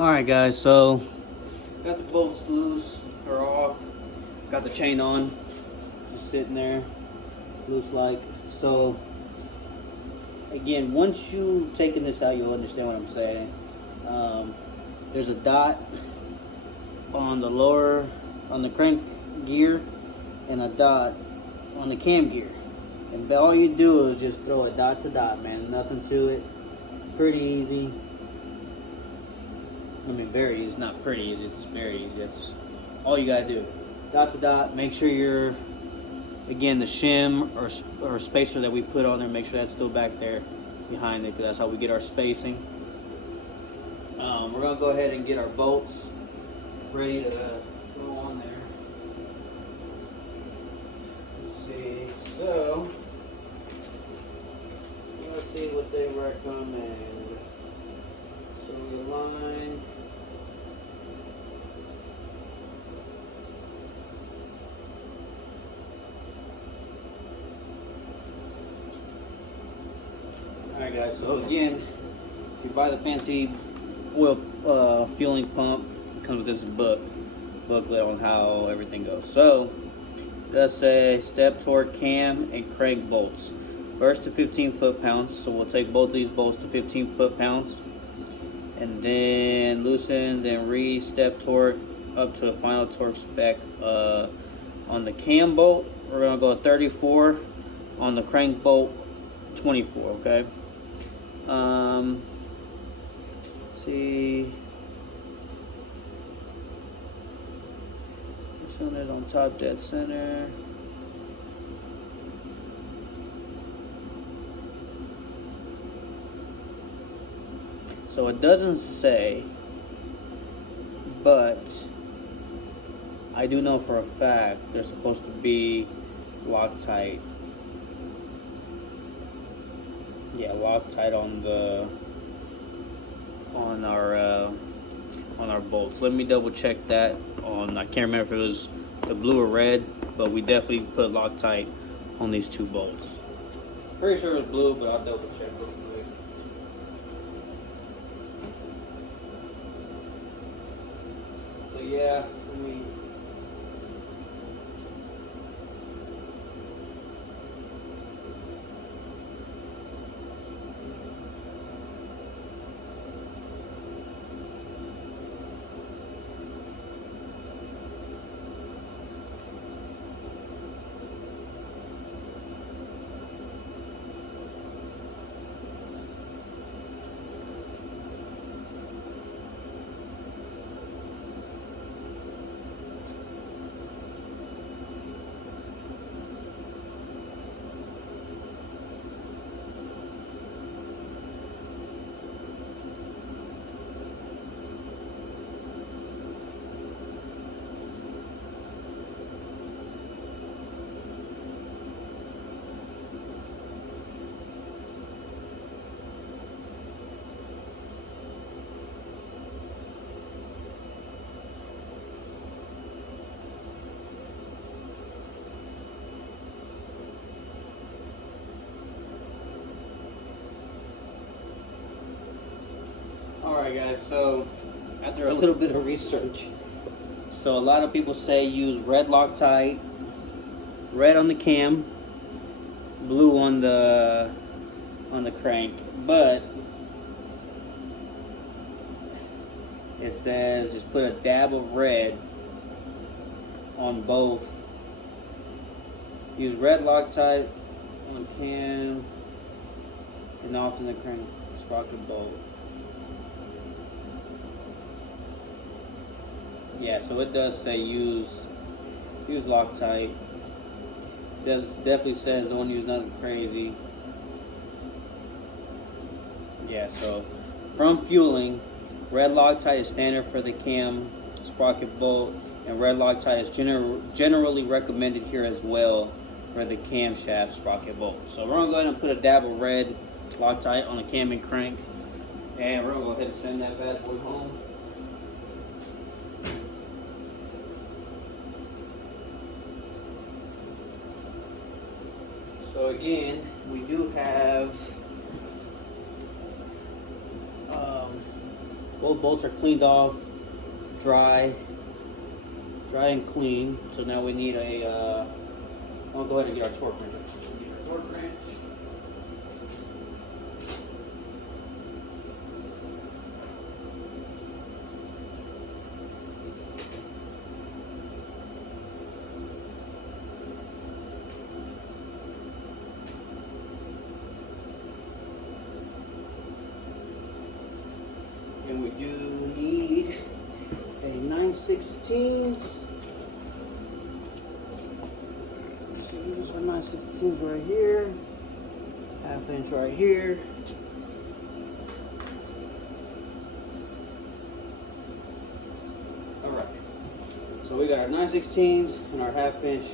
Alright guys, so got the bolts loose or off, got the chain on, just sitting there, loose like. So again, once you taking this out, you'll understand what I'm saying. There's a dot on the lower, on the crank gear, and a dot on the cam gear. And all you do is just throw a dot to dot, man. Nothing to it. Pretty easy. I mean, very easy. It's not pretty easy. It's very easy. That's all you gotta do. Dot to dot. Make sure you're, again, the shim or spacer that we put on there. Make sure that's still back there behind it, because that's how we get our spacing. We're gonna go ahead and get our bolts ready to go on there. Let's see. So let's see what they recommend. So the line. Alright guys, so again, if you buy the fancy oil fueling pump, it comes with this booklet on how everything goes. So it does say step torque cam and crank bolts. First to 15 foot-pounds, so we'll take both of these bolts to 15 foot-pounds, and then loosen, then re-step torque up to a final torque spec. On the cam bolt, we're gonna go 34. On the crank bolt, 24. Okay. See, on it on top dead center. So it doesn't say, but I do know for a fact they're supposed to be Loctite. Yeah, Loctite on our bolts. Let me double check that on. I can't remember if it was the blue or red, but we definitely put Loctite on these two bolts. Pretty sure it was blue, but I'll double check real quick. So yeah, let me. Alright guys, so after a little bit of research, so a lot of people say use red Loctite, red on the cam, blue on the crank, but it says just put a dab of red on both. Use red Loctite on the cam and off in the crank sprocket bolt. Yeah, so it does say use Loctite. It does definitely says don't use nothing crazy. Yeah, so from fueling, red Loctite is standard for the cam sprocket bolt, and red Loctite is generally recommended here as well for the camshaft sprocket bolt. So we're gonna go ahead and put a dab of red Loctite on the cam and crank, and we're gonna go ahead and send that bad boy home. So again, we do have Both bolts are cleaned off, dry and clean. So now we need a, I'll go ahead and get our torque wrench. Get our torque wrench. And we do need a 9/16. So these are 9/16 right here, 1/2 inch right here. All right. So we got our 9/16 and our 1/2 inch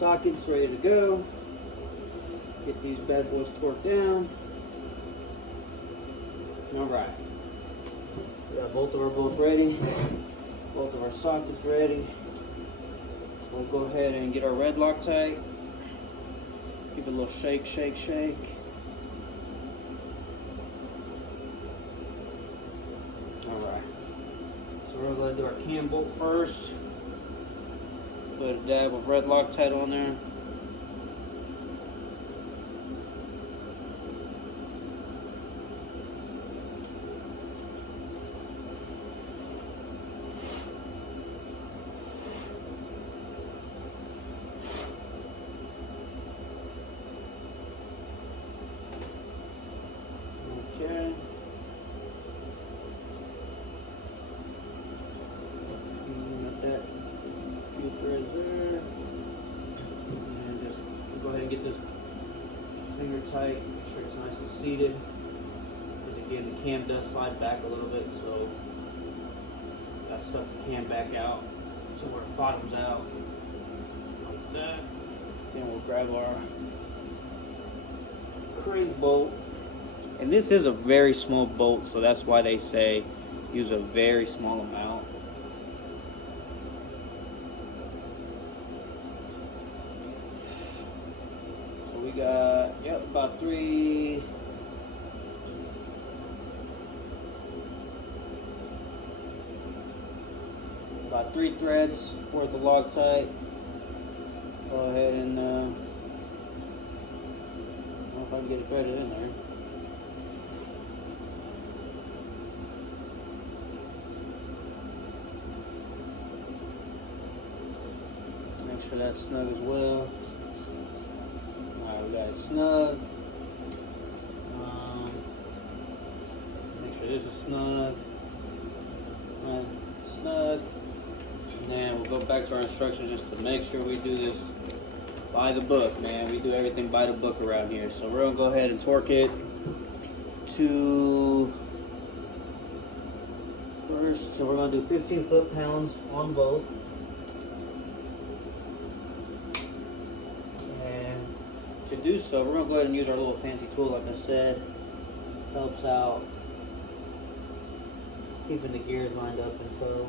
sockets ready to go. Get these bad boys torqued down. Alright, we got both of our bolts ready, both of our sockets ready. We'll go ahead and get our red Loctite. Give it a little shake, shake, shake. Alright, so we're going to do our cam bolt first. Put a dab of red Loctite on there. Okay. Got that few threads there. And just go ahead and get this finger tight, make sure it's nice and seated. Because again, the cam does slide back a little bit, so gotta suck the cam back out so where it bottoms out. Like that. Then we'll grab our crank bolt. And this is a very small bolt, so that's why they say use a very small amount. So we got, yep, about three threads worth of Loctite. Go ahead and, I don't know if I can get it threaded in there. Make sure that's snug as well. Alright, we got it snug. Make sure this is snug. Snug. And then we'll go back to our instructions just to make sure we do this by the book, man. We do everything by the book around here. So we're going to go ahead and torque it to first. So we're going to do 15 foot-pounds on both. And to do so, we're going to go ahead and use our little fancy tool, like I said. Helps out keeping the gears lined up and so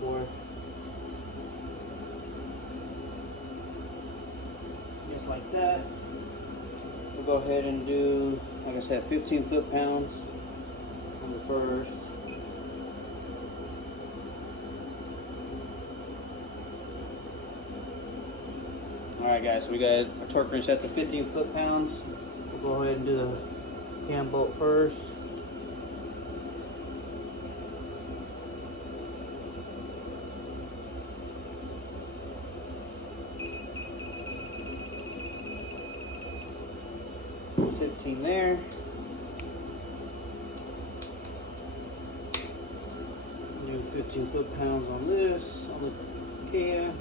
forth. Just like that. We'll go ahead and do, like I said, 15 foot-pounds on the first. Alright guys, so we got our torque wrench set to 15 foot-pounds. We'll go ahead and do the cam bolt first. There. Do 15 foot-pounds on this, on the cam.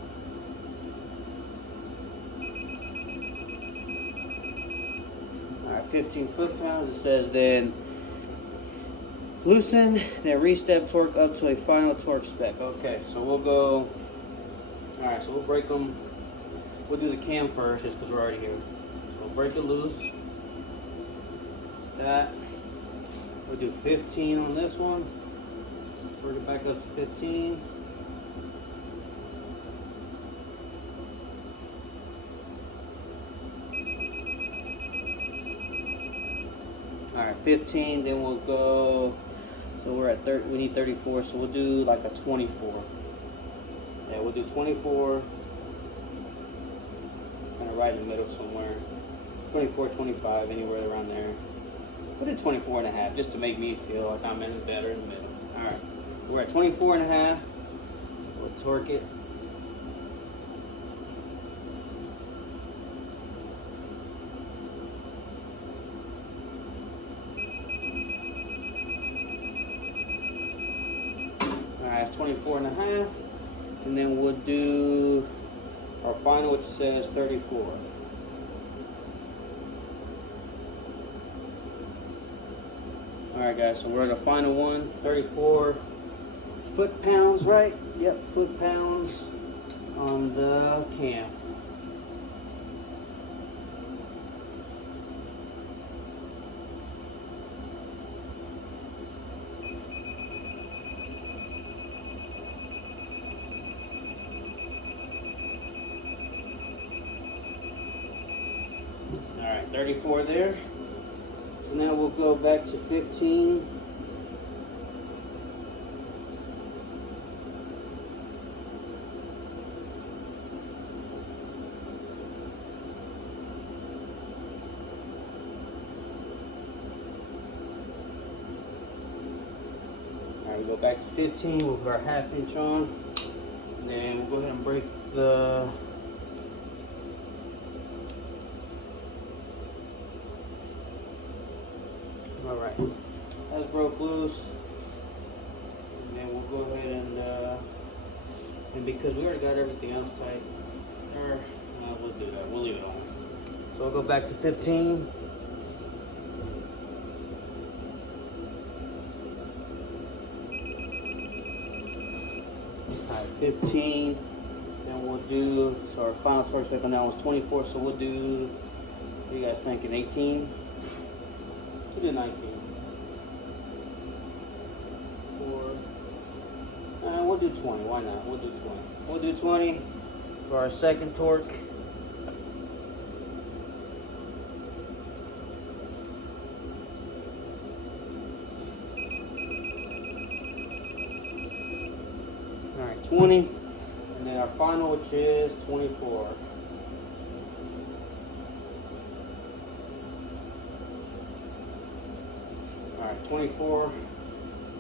Alright, 15 foot-pounds. It says then loosen, then re-step torque up to a final torque spec. Okay, so we'll go. Alright, so we'll break them. We'll do the cam first just because we're already here. So we'll break it loose. That. We'll do 15 on this one. Bring it back up to 15. Alright, 15, then we'll go. So we're at 30. We need 34, so we'll do like a 24. Yeah, we'll do 24. Kind of right in the middle somewhere. 24, 25, anywhere around there. We'll do 24 and a half, just to make me feel like I'm in it better in the middle. All right, we're at 24 and a half. We'll torque it. Alright, it's 24 and a half. And then we'll do our final, which says 34. Alright guys, so we're at the final one, 34 foot-pounds, right? Yep, foot-pounds on the cam. Alright, 34 there. So now we'll go back to 15. Alright, we go back to 15, we'll put our ½ inch on, and then we'll go ahead and break the alright, that's broke loose, and then we'll go ahead and because we already got everything else tight, we'll do that, we'll leave it on. So we'll go back to 15. Alright, 15, then we'll do, so our final torque spec on that was 24, so we'll do, what are you guys thinking, 18? We'll do 19. We'll do 20, why not? We'll do 20. We'll do 20 for our second torque. Alright, 20. And then our final, which is 24. Alright, 24,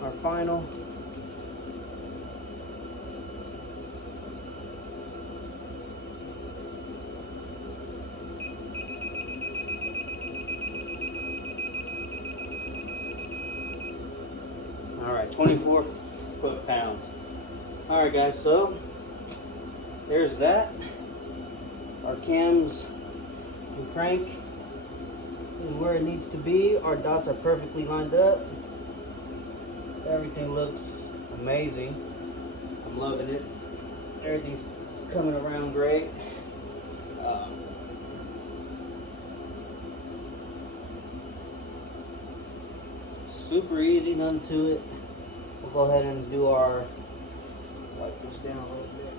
our final. Alright, 24 foot-pounds. Alright guys, so there's that. Our cams and crank is where it needs to be. Our dots are perfectly lined up. Everything looks amazing. I'm loving it. Everything's coming around great. Super easy, none to it. We'll go ahead and do our, wipe this down a little bit.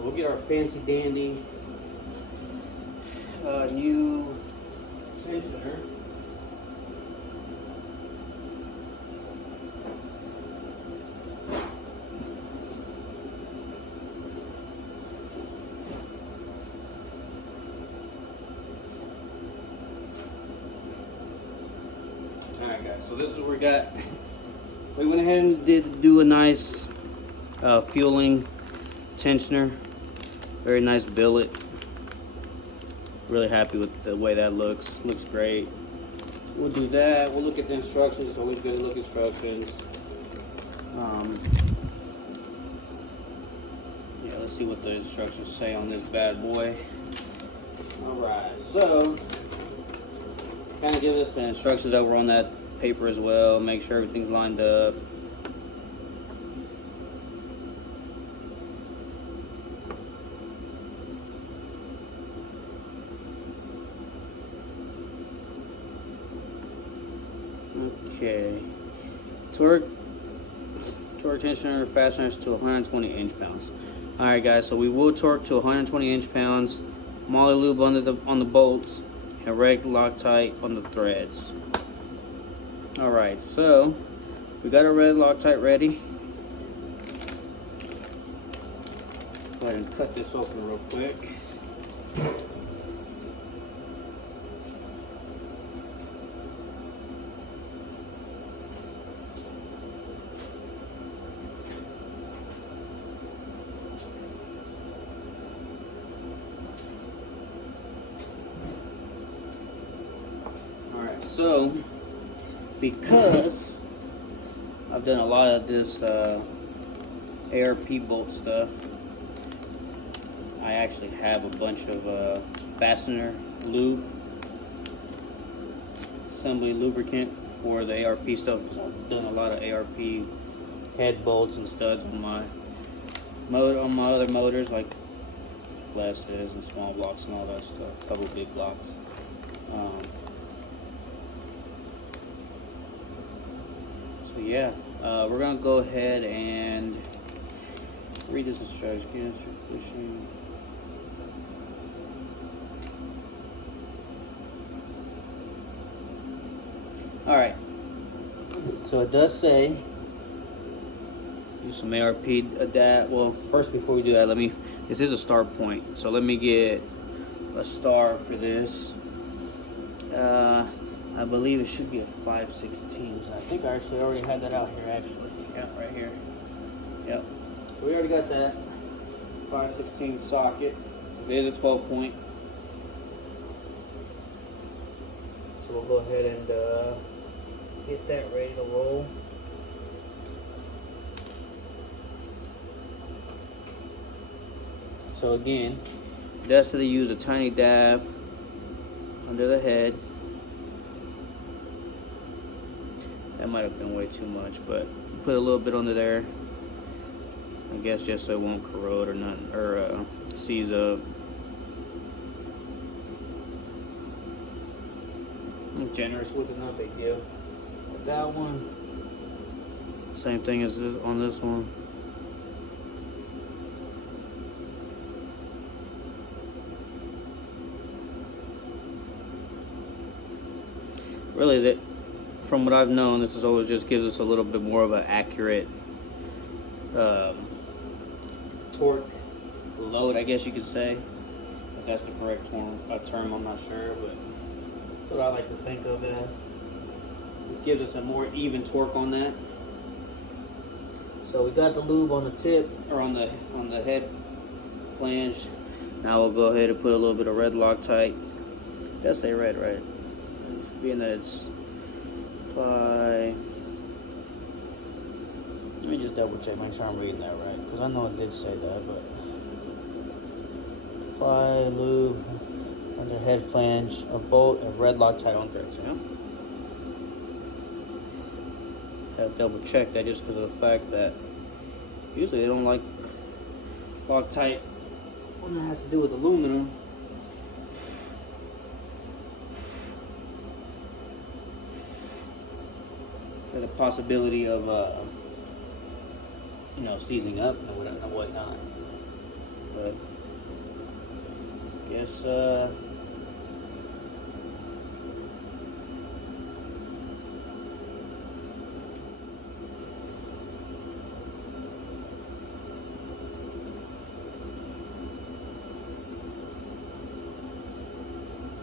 We'll get our fancy dandy new tensioner. Alright guys, so this is what we got. We went ahead and did do a nice fueling tensioner. Very nice billet. Really happy with the way that looks. Looks great. We'll do that. We'll look at the instructions. It's always good to look at instructions. Yeah, let's see what the instructions say on this bad boy. Alright, so kind of give us the instructions that were on that paper as well. Make sure everything's lined up. Okay. Torque tensioner fasteners to 120 inch-pounds. Alright guys, so we will torque to 120 inch-pounds. moly lube on the bolts, and red Loctite on the threads. Alright, so we got our red Loctite ready. Go ahead and cut this open real quick. Alright, so because I've done a lot of this ARP bolt stuff, I actually have a bunch of fastener lube, assembly lubricant for the ARP stuff, because I've done a lot of ARP head bolts and studs on my other motors, like Lesses and small blocks and all that stuff, a couple of big blocks. So yeah, we're gonna go ahead and read this instruction. Pushing. All right. So it does say use some ARP adapt. Well, first before we do that, this is a star point. So let me get a star for this. I believe it should be a 5/16. I think I actually already had that out here, actually. Yeah, right here. Yep. So we already got that 5/16 socket. There's a 12 point. So we'll go ahead and get that ready to roll. So again, that's to use a tiny dab under the head. That might have been way too much, but put a little bit under there. I guess just so it won't corrode or nothing, or seize up. I'm generous with it, not a big deal. With that one, same thing as this on this one. Really, that from what I've known, this is always just gives us a little bit more of an accurate torque load, I guess you could say. If that's the correct term, I'm not sure, but that's what I like to think of it as. This gives us a more even torque on that. So we got the lube on the tip, or on the head flange. Now we'll go ahead and put a little bit of red Loctite. It does say red, right? Being that it's apply. Let me just double check, make sure I'm reading that right, because I know it did say that, but apply lube under head flange of bolt and red Loctite on threads. Yeah. Have double check that just because of the fact that usually they don't like Loctite when it has to do with aluminum. The possibility of seizing up and whatnot. But I guess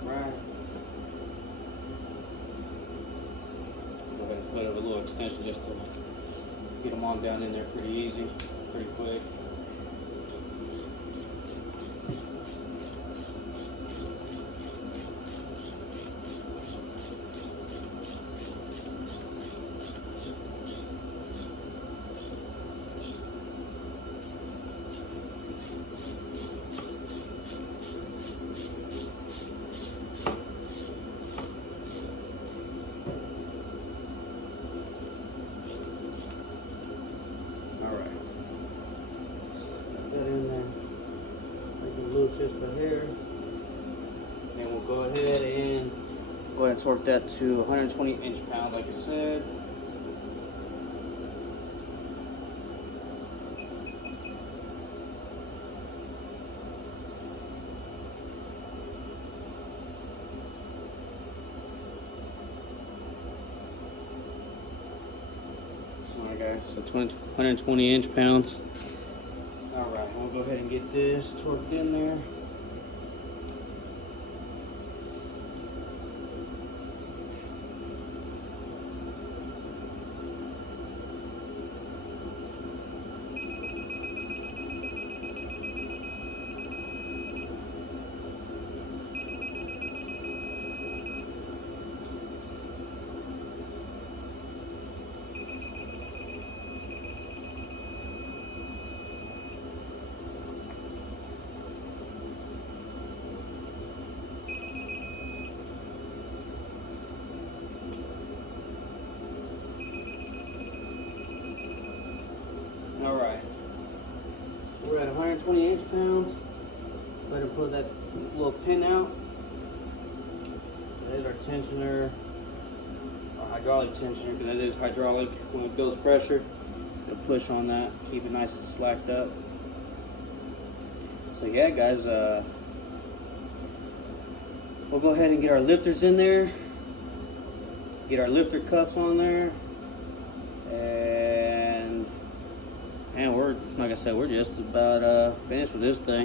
right. Go ahead and put a little extension just to get them on down in there pretty easy, pretty quick. Just for here, and we'll go ahead and torque that to 120 inch-pounds, like I said. Okay, so 120 inch-pounds. Alright, we'll go ahead and get this torqued in there. Alright, we're at 120 inch-pounds. Go ahead and pull that little pin out. That is our tensioner, our hydraulic tensioner, because that is hydraulic. When it builds pressure, it'll push on that, keep it nice and slacked up. So yeah, guys, we'll go ahead and get our lifters in there, get our lifter cups on there, and we're, like I said, we're just about finished with this thing.